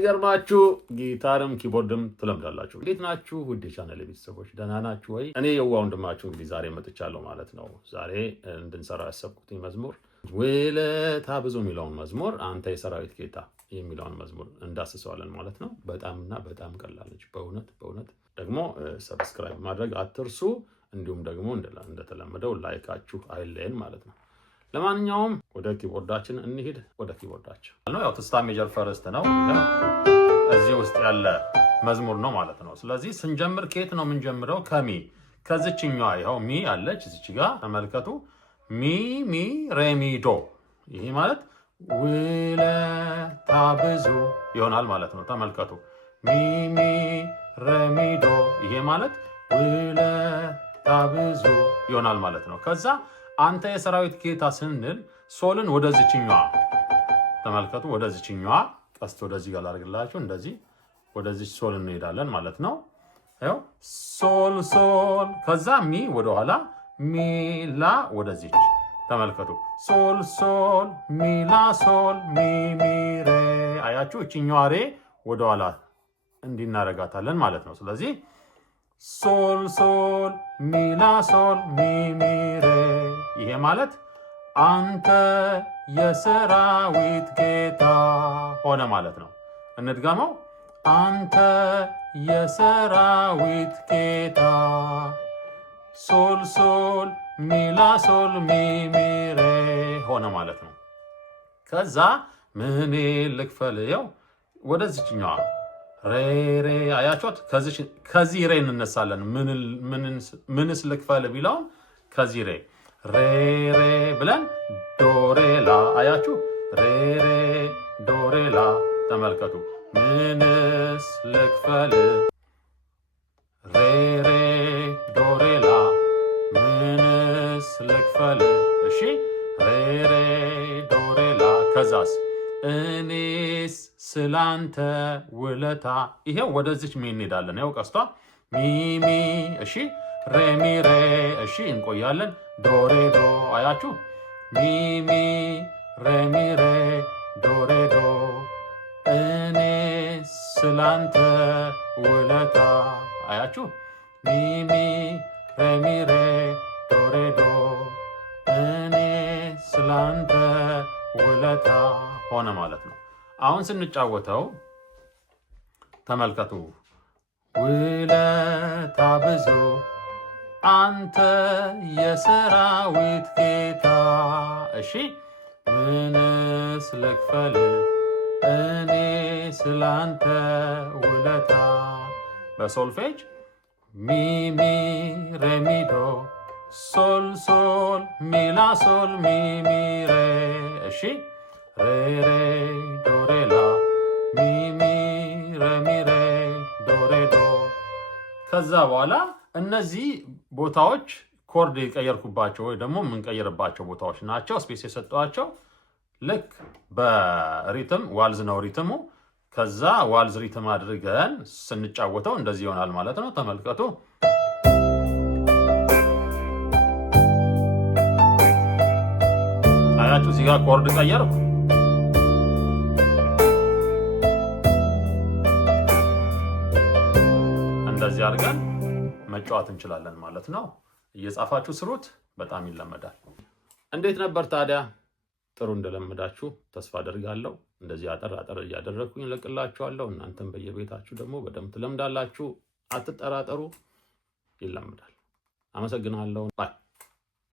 ሳይገርማችሁ ጊታርም ኪቦርድም ትለምዳላችሁ። እንዴት ናችሁ ውድ የቻናሌ ቤተሰቦች ደህና ናችሁ ወይ? እኔ የዋህ ወንድማችሁ እንግዲህ ዛሬ መጥቻለሁ ማለት ነው። ዛሬ እንድንሰራ ያሰብኩት መዝሙር ውለታ ብዙ የሚለውን መዝሙር አንተ የሰራዊት ጌታ የሚለውን መዝሙር እንዳስሰዋለን ማለት ነው። በጣምና በጣም ቀላል ነች። በእውነት ደግሞ ሰብስክራይብ ማድረግ አትርሱ። እንዲሁም ደግሞ እንደተለመደው ላይካችሁ አይለየን ማለት ነው። ለማንኛውም ወደ ኪቦርዳችን እንሂድ። ወደ ኪቦርዳችን ነው ያው ትስታ ሜጀር ፈርስት ነው እዚህ ውስጥ ያለ መዝሙር ነው ማለት ነው። ስለዚህ ስንጀምር ከየት ነው የምንጀምረው? ከሚ ከዚችኛዋ ይኸው ሚ አለች እዚች ጋር ተመልከቱ። ሚ ሬ ሚ ዶ። ይሄ ማለት ውለታ ብዙ ይሆናል ማለት ነው። ተመልከቱ ሚ ሬ ሚ ዶ። ይሄ ማለት ውለታ ብዙ ይሆናል ማለት ነው። ከዛ አንተ የሰራዊት ጌታ ስንል ሶልን ወደዚችኛዋ ተመልከቱ። ወደዚችኛዋ ቀስት ወደዚህ ጋር ላድርግላችሁ። እንደዚህ ወደዚህ ሶል እንሄዳለን ማለት ነው። ያው ሶል ሶል። ከዛ ሚ ወደ ኋላ ሚ ላ ወደዚህ ተመልከቱ። ሶል ሶል ሚ ላ ሶል ሚ ሬ። አያችሁ እቺኛዋ ሬ ወደ ኋላ እንዲናረጋታለን ማለት ነው። ስለዚህ ሶል ሶል ሚ ላ ሶል ሚ ሬ። ይሄ ማለት አንተ የሰራዊት ጌታ ሆነ ማለት ነው። እንድገመው። አንተ የሰራዊት ጌታ ሶል ሶል ሚ ላ ሶል ሚ ሬ ሆነ ማለት ነው። ከዛ ምን ልክፈልየው ወደዚህኛዋ ሬ አያችሁት? ከዚህ ሬ እንነሳለን። ምንስ ልክፈል ቢለውን ከዚህ ሬ ብለን ዶሬላ። አያችሁ? ሬ ዶሬላ። ተመልከቱ። ምንስ ልክፈል ሬ ዶሬላ። ምንስ ልክፈል። እሺ ሬ ዶሬላ። ከዛስ እኔስ ስላንተ ውለታ። ይሄው ወደዚች ሚ እንሄዳለን። ያው ቀስቷ ሚ እሺ ሬ ሬ እሺ እንቆያለን። ዶሬ ዶ። አያችሁ? ሚ ሬ ሬ ዶሬ ዶ። እኔስ ስላንተ ውለታ። አያችሁ? ሚ ሬ ሬ ዶሬ ዶ። እኔስ ስላንተ ውለታ ሆነ ማለት ነው። አሁን ስንጫወተው ተመልከቱ። ውለታ ብዙ አንተ የሰራዊት ጌታ። እሺ ምንስ ልክፈል እኔ ስላንተ ውለታ። በሶልፌጅ ሚ ሬ ሚ ዶ ሶል ሶል ሚ ላ ሶል ሚ ሬ። እሺ ሬ ዶሬ ላ ሚ ሬ ሬ ዶሬ ዶ። ከዛ በኋላ እነዚህ ቦታዎች ኮርድ የቀየርኩባቸው ወይ ደግሞ የምንቀይርባቸው ቦታዎች ናቸው። ስፔስ የሰጠኋቸው ልክ በሪትም ዋልዝ ነው ሪትሙ። ከዛ ዋልዝ ሪትም አድርገን ስንጫወተው እንደዚህ ይሆናል ማለት ነው። ተመልከቱ። አያችሁ? እዚህ ጋር ኮርድ ቀየርኩ። እንደዚህ አድርገን መጫወት እንችላለን ማለት ነው። እየጻፋችሁ ስሩት፣ በጣም ይለመዳል። እንዴት ነበር ታዲያ? ጥሩ እንደለመዳችሁ ተስፋ አደርጋለሁ። እንደዚህ አጠር እያደረግኩኝ እለቅላችኋለሁ። እናንተም በየቤታችሁ ደግሞ በደንብ ትለምዳላችሁ። አትጠራጠሩ፣ ይለምዳል። አመሰግናለሁ። ባይ